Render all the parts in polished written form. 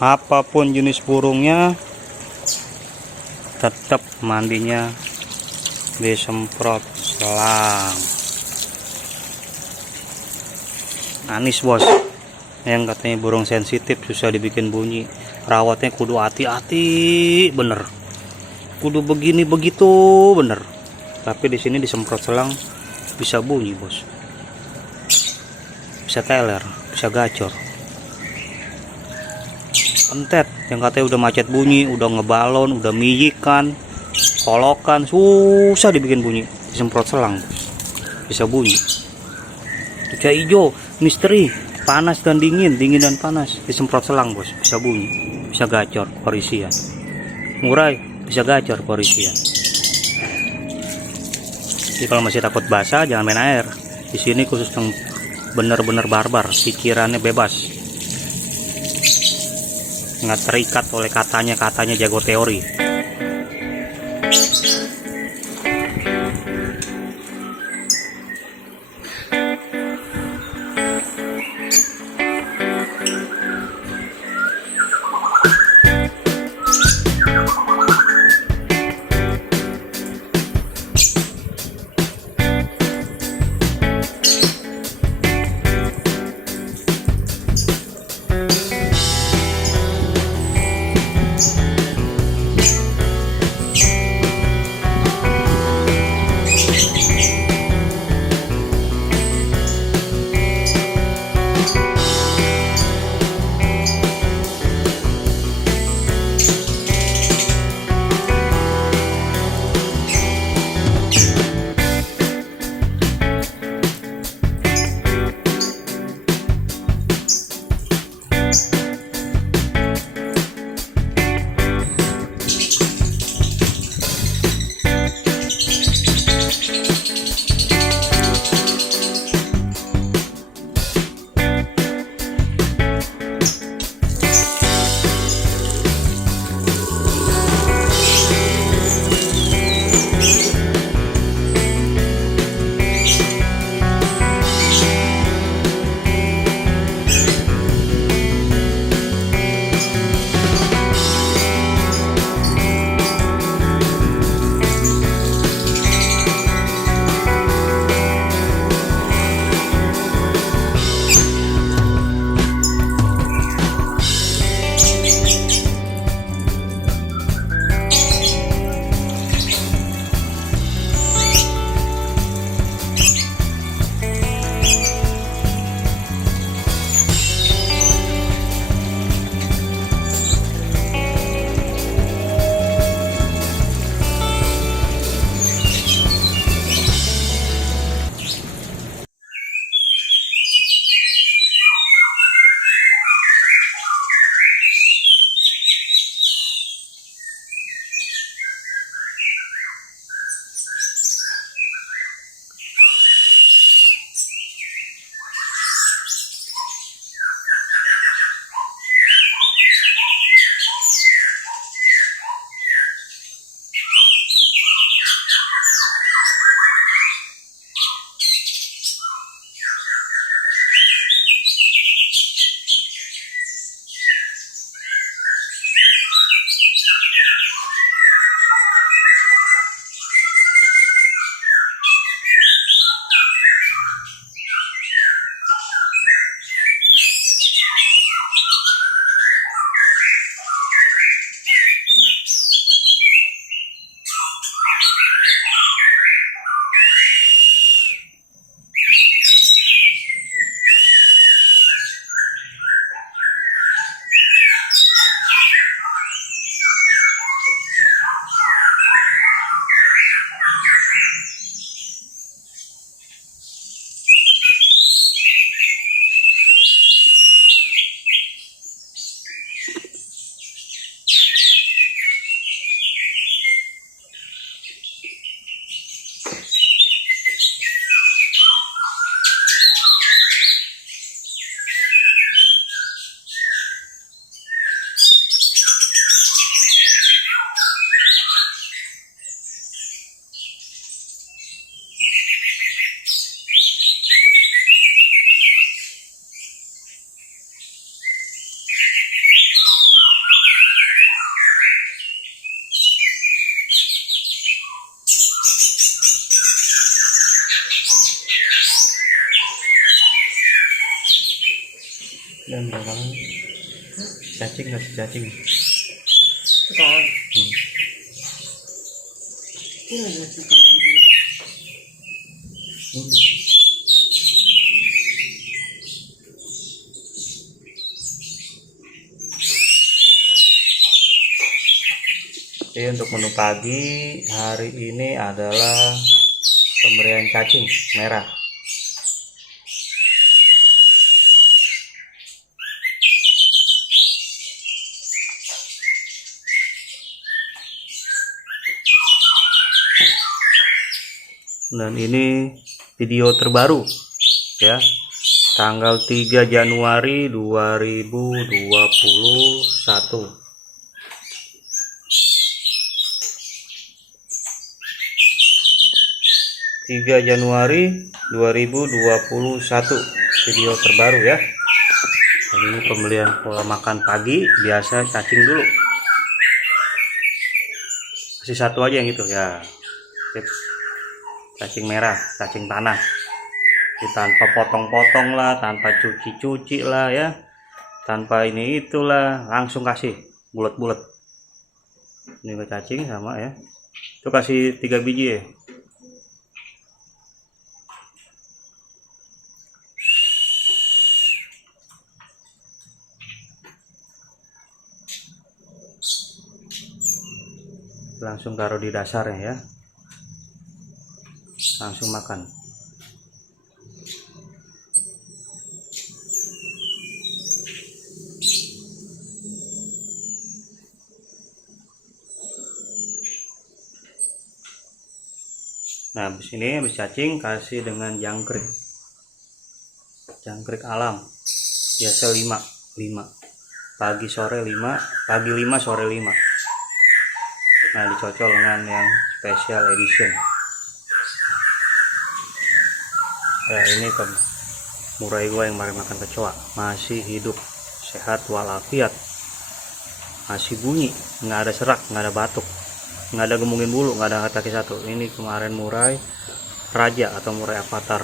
apapun jenis burungnya tetap mandinya disemprot selang. Anis bos, yang katanya burung sensitif susah dibikin bunyi, rawatnya kudu hati-hati bener, kudu begini begitu bener. Tapi di sini disemprot selang bisa bunyi bos, bisa teler, bisa gacor. Entet yang katanya udah macet bunyi, udah ngebalon, udah miyikan, kolokan, susah dibikin bunyi, disemprot selang bisa bunyi. Cuaca hijau, misteri, panas dan dingin, dingin dan panas, disemprot selang bos, bisa bunyi, bisa gacor, korisian. Murai, bisa gacor, korisian. Jadi kalau masih takut basah, jangan main air. Di sini khusus yang bener-bener barbar, pikirannya bebas, nggak terikat oleh katanya jago teori. Dan bakalan cacing ngasih cacing. Sekarang. Ini lagi tukang video. Jadi untuk menu pagi hari ini adalah pemberian cacing merah. Dan ini video terbaru ya, tanggal 3 Januari 2021. 3 Januari 2021 video terbaru ya. Dan ini pembelian pola makan pagi, biasa cacing dulu. Kasih satu aja yang itu ya. Sip. Cacing merah, cacing tanah. Jadi tanpa potong-potong lah, tanpa cuci-cuci lah ya. Tanpa ini itulah, langsung kasih bulat-bulat. Ini ke cacing sama ya. Itu kasih 3 biji ya. Langsung taruh di dasarnya ya, langsung makan. Nah habis ini, habis cacing kasih dengan jangkrik alam biasa 5 pagi sore 5, pagi 5 sore 5. Nah dicocol dengan yang special edition ya. Ini murai gua yang kemarin makan kecoa masih hidup, sehat walafiat, masih bunyi, nggak ada serak, nggak ada batuk, nggak ada gemungin bulu, nggak ada kaki satu. Ini kemarin murai raja atau murai avatar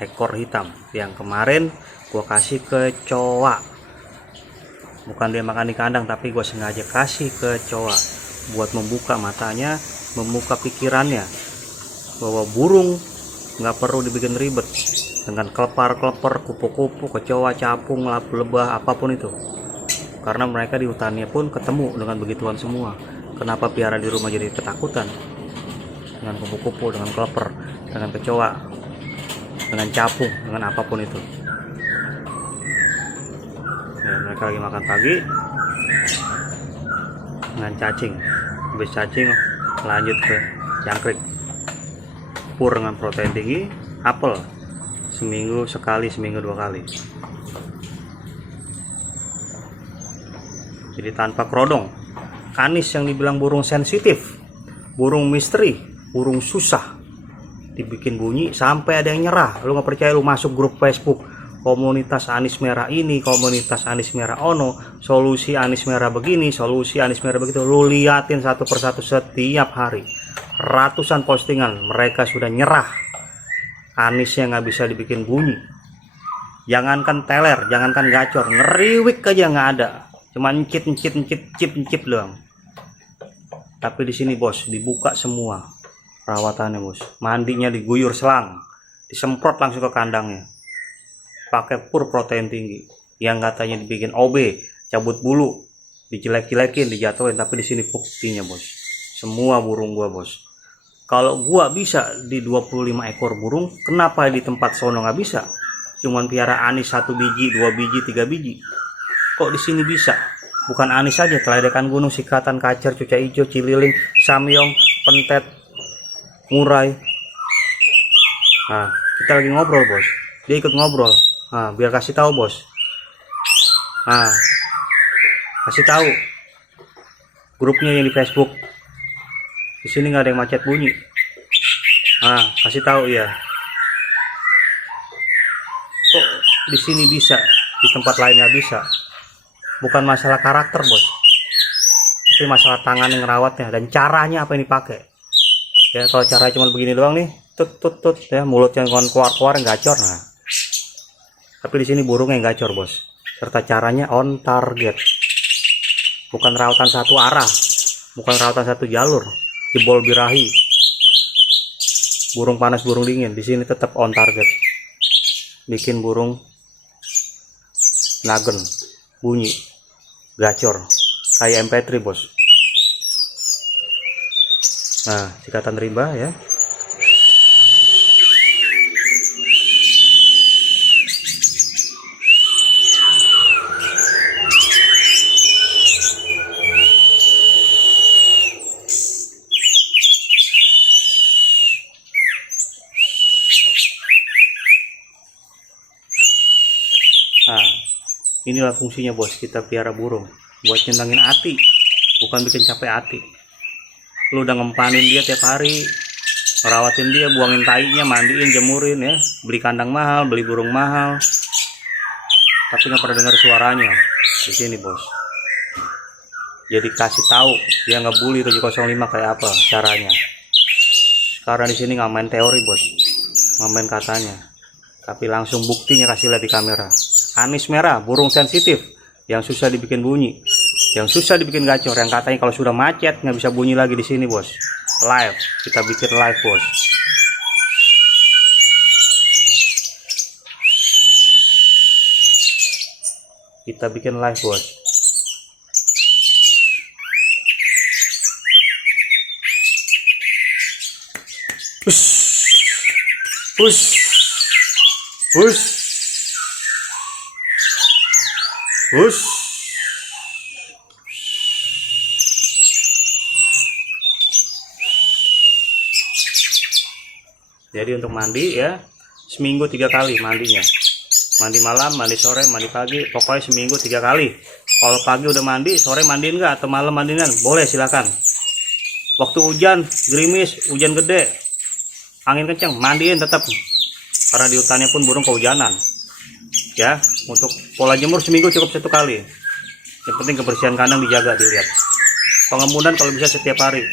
ekor hitam yang kemarin gua kasih kecoa. Bukan dia makan di kandang, tapi gua sengaja kasih kecoa buat membuka matanya, membuka pikirannya bahwa burung nggak perlu dibikin ribet dengan kelepar-kelepar, kupu-kupu, kecoa, capung, lebah, apapun itu. Karena mereka di hutannya pun ketemu dengan begituan semua. Kenapa piara di rumah jadi ketakutan? Dengan kupu-kupu, dengan kelepar, dengan kecoa, dengan capung, dengan apapun itu. Ya, mereka lagi makan pagi dengan cacing. Habis cacing lanjut ke jangkrik, pur dengan protein tinggi, apel seminggu sekali, seminggu 2 kali. Jadi tanpa kerodong. Anis yang dibilang burung sensitif, burung misteri, burung susah, dibikin bunyi sampai ada yang nyerah. Lu nggak percaya, lu masuk grup Facebook komunitas Anis Merah ini, komunitas Anis Merah ono, solusi Anis Merah begini, solusi Anis Merah begitu. Lu liatin satu persatu setiap hari, ratusan postingan, mereka sudah nyerah. Anisnya nggak bisa dibikin bunyi, jangankan teler, jangankan gacor, ngeriwik aja nggak ada, cuma encit doang. Tapi di sini bos, dibuka semua perawatannya bos, mandinya diguyur selang, disemprot langsung ke kandangnya, pakai pur protein tinggi yang katanya dibikin OB, cabut bulu, dijelek-jelekin, dijatuhin. Tapi di sini buktinya bos, semua burung gua bos. Kalau gua bisa di 25 ekor burung, kenapa di tempat sono nggak bisa? Cuman piara anis 1 biji, 2 biji, 3 biji. Kok di sini bisa? Bukan anis saja, keledekan gunung, sikatan, kacer, cuca hijau, cililing, samyong, pentet, murai. Nah, kita lagi ngobrol bos, dia ikut ngobrol. Nah, biar kasih tahu bos. Nah, kasih tahu grupnya yang di Facebook. Di sini nggak ada yang macet bunyi. Nah, kasih tahu ya. Kok di sini bisa, di tempat lain nggak bisa? Bukan masalah karakter bos, tapi masalah tangan yang ngerawatnya dan caranya apa yang dipakai. Ya, kalau cara cuma begini doang nih, tut ya, mulutnya keluar gacor. Nah, tapi di sini burungnya yang gacor bos. serta caranya on target. Bukan rawatan satu arah, bukan rawatan satu jalur, jebol birahi, burung panas burung dingin. Di sini tetap on target, bikin burung nagen bunyi gacor kayak MP3 bos. Nah, sikatan rimba ya. Nah, inilah fungsinya bos, kita piara burung buat nyenengin hati, bukan bikin capek hati. Lu udah ngempanin dia tiap hari, ngerawatin dia, buangin tainya, mandiin, jemurin ya, beli kandang mahal, beli burung mahal, tapi nggak pernah dengar suaranya. Di sini bos, jadi kasih tahu dia ngebully 705 kayak apa caranya. Karena di sini nggak main teori bos, nggak main katanya, tapi langsung buktinya kasih lihat di kamera. Anis merah, burung sensitif yang susah dibikin bunyi, yang susah dibikin gacor, yang katanya kalau sudah macet nggak bisa bunyi lagi. Di sini bos, live, kita bikin live bos. Kita bikin live bos. Push, push, push, push. Jadi untuk mandi ya, seminggu 3 kali mandinya. Mandi malam, mandi sore, mandi pagi, pokoknya seminggu 3 kali. Kalau pagi udah mandi, sore mandiin nggak, atau malam mandiin, boleh silakan. Waktu hujan, gerimis, hujan gede, angin kencang, mandiin tetap. Karena di hutannya pun burung kehujanan. Ya, untuk pola jemur seminggu cukup 1 kali. Yang penting kebersihan kandang dijaga, dilihat. Pengembunan kalau bisa setiap hari.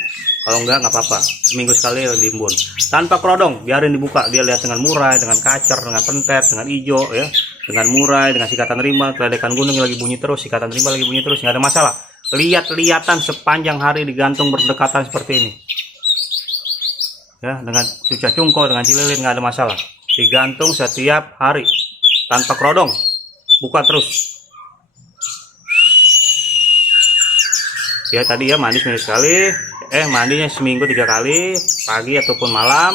Kalau enggak apa-apa, seminggu sekali diimbun. Tanpa kerodong, biarin dibuka, dia lihat dengan murai, dengan kacer, dengan pentet, dengan ijo ya, dengan murai, dengan sikatan rimba, keledekan gunung yang lagi bunyi terus, sikatan rimba lagi bunyi terus, nggak ada masalah. Lihat-lihatan sepanjang hari digantung berdekatan seperti ini. Ya, dengan cuca cungko, dengan cililin, nggak ada masalah. Digantung setiap hari, tanpa kerodong, buka terus. Ya tadi ya mandi seminggu sekali, mandinya seminggu 3 kali, pagi ataupun malam.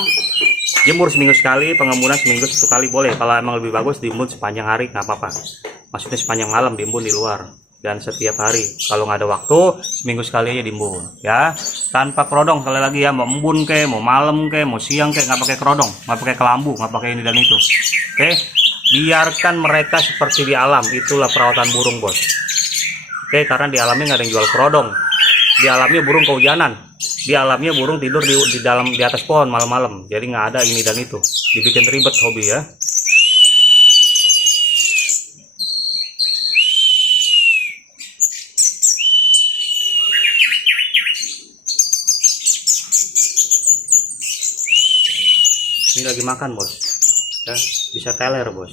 Jemur seminggu sekali, pengembunan seminggu 1 kali boleh. Kalau emang lebih bagus diimbun sepanjang hari nggak apa-apa. Maksudnya sepanjang malam diimbun di luar, dan setiap hari. Kalau nggak ada waktu, seminggu sekali aja diimbun ya. Tanpa kerodong, sekali lagi ya, mau embun ke, mau malam ke, mau siang ke, nggak pakai kerodong, nggak pakai kelambu, nggak pakai ini dan itu. Oke, biarkan mereka seperti di alam. Itulah perawatan burung bos. Oke, karena di alamnya nggak ada yang jual kerodong. Di alamnya burung kehujanan, di alamnya burung tidur di dalam, di atas pohon malam-malam. Jadi nggak ada ini dan itu, dibikin ribet hobi ya. Ini lagi makan bos ya, bisa teler bos.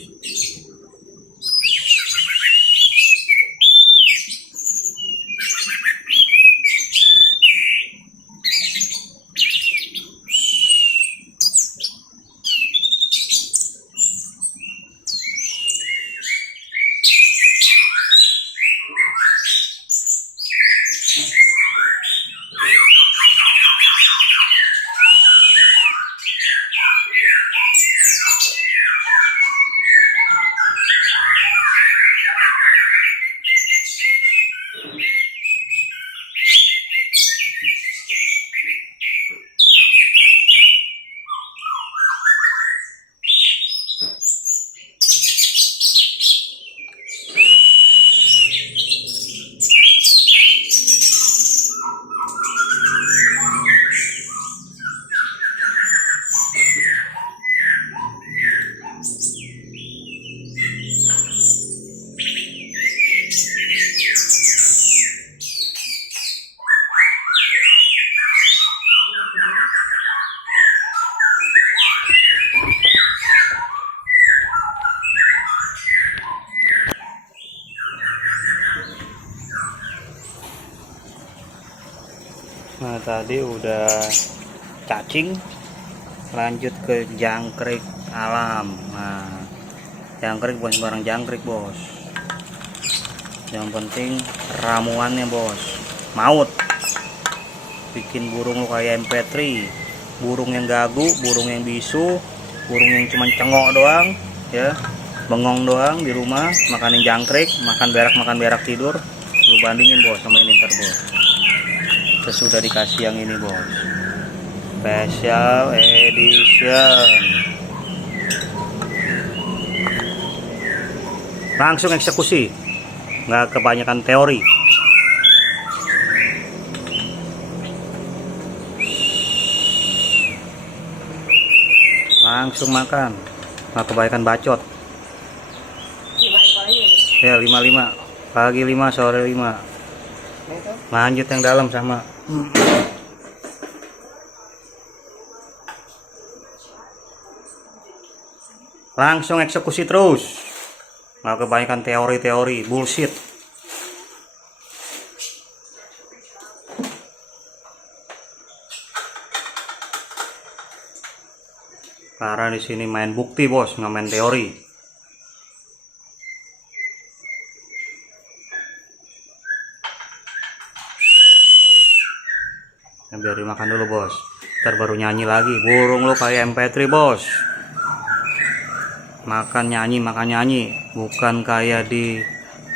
Nah tadi udah cacing, lanjut ke jangkrik alam. Nah jangkrik bukan sembarang jangkrik bos, yang penting ramuannya bos, maut. Bikin burung lu kayak MP3, burung yang gagu, burung yang bisu, burung yang cuma cengok doang ya, bengong doang di rumah, makanin jangkrik, makan berak tidur. Lu bandingin bos sama ini ntar bos. Sesudah dikasih yang ini bos, special edition. Langsung eksekusi, nggak kebanyakan teori. Langsung makan, nggak kebanyakan bacot. 5 ekor aja. Ya 55, pagi 5, sore 5. Nah, itu. Lanjut yang dalam sama. Langsung eksekusi terus, nggak kebanyakan teori-teori bullshit. Karena di sini main bukti bos, nggak main teori. Nah, biar dimakan dulu bos, ntar baru nyanyi lagi. Burung lo kayak MP3 bos, makan nyanyi, bukan kayak di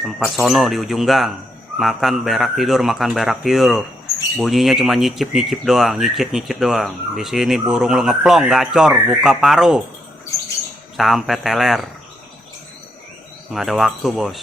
tempat sono di ujung gang, makan berak tidur. Bunyinya cuma nyicip doang, nyicip doang. Di sini burung lo ngeplong, gacor, buka paruh sampai teler. Nggak ada waktu bos.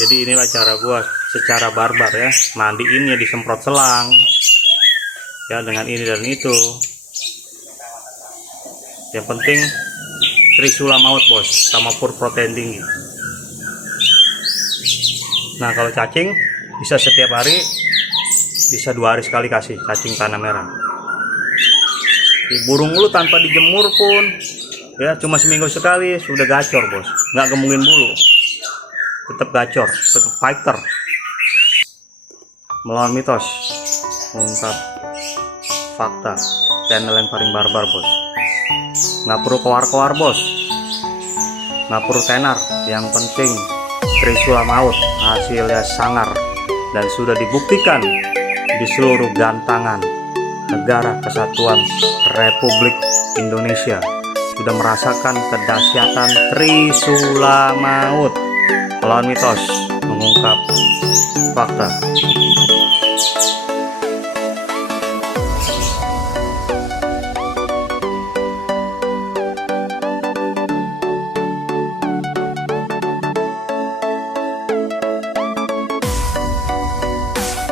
Jadi inilah cara gua secara barbar ya, mandiin ya disemprot selang ya, dengan ini dan itu. Yang penting trisula maut bos, sama pur protein tinggi. Nah kalau cacing bisa setiap hari, bisa 2 hari sekali kasih cacing tanah merah. Burung lu tanpa dijemur pun ya, cuma seminggu sekali sudah gacor bos, nggak gemungin bulu, tetap gacor, tetap fighter. Melawan mitos, mengungkap fakta, channel yang paling barbar bos. Nggak perlu keluar bos, nggak perlu tenar, yang penting trisula maut, hasilnya sangar dan sudah dibuktikan di seluruh gantangan negara kesatuan Republik Indonesia. Sudah merasakan kedahsyatan trisula maut. Melawan mitos, mengungkap fakta.